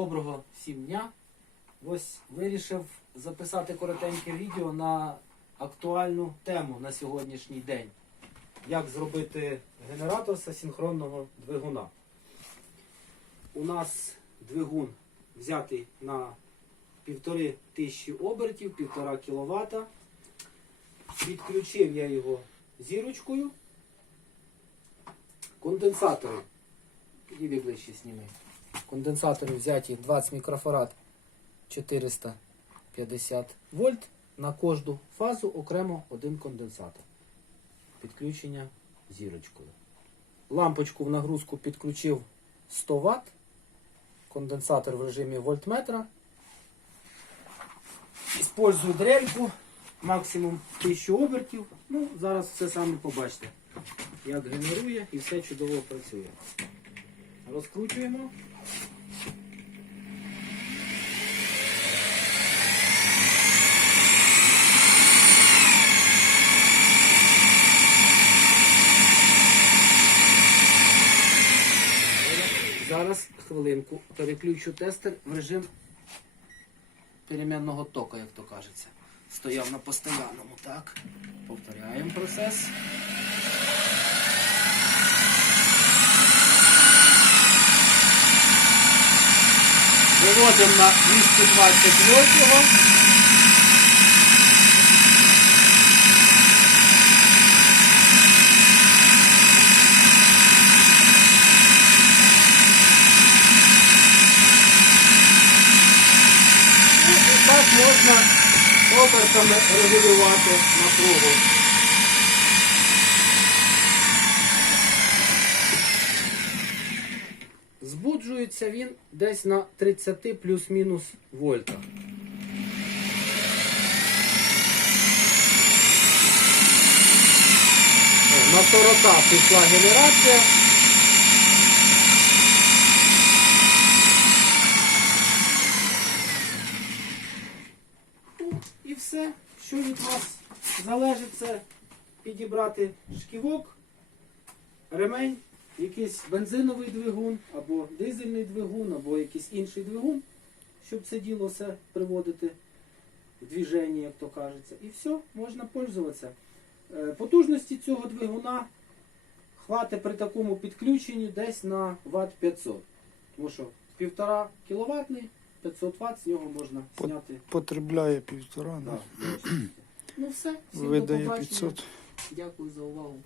Доброго всім дня. Ось вирішив записати коротеньке відео на актуальну тему на сьогоднішній день. Як зробити генератор з асинхронного двигуна. У нас двигун взятий на півтори тисячі обертів, півтора кіловата. Підключив я його зірочкою. Конденсатори. Підійди ближче сніми. Конденсатори взяті 20 мікрофарад 450 вольт. На кожну фазу окремо один конденсатор. Підключення зірочкою. Лампочку в нагрузку підключив 100 Вт. Конденсатор в режимі вольтметра. Іспользую дрельку. Максимум 1000 обертів. Ну, зараз все саме побачите, як генерує і все чудово працює. Розкручуємо. Зараз хвилинку переключу тестер в режим перемінного тока, як то кажеться. Стояв на постоянному, так. Повторяємо процес. Виводимо на 220 вольт. Ну, і так можна обертами регулювати напругу. Збуджується він десь на 30 плюс-мінус вольтах. На 40 пішла генерація. Все, що від вас залежить, це підібрати шківок, ремень, якийсь бензиновий двигун, або дизельний двигун, або якийсь інший двигун, щоб це діло все приводити в движення, як то кажеться. І все, можна пользуватися. Е, Потужності цього двигуна хватить при такому підключенні десь на Вт 500. Тому що 1,5 кВт, 500 Вт з нього можна зняти. Потребляє півтора, Да, да. ну все, всім до видає побачення. 500. Дякую за увагу.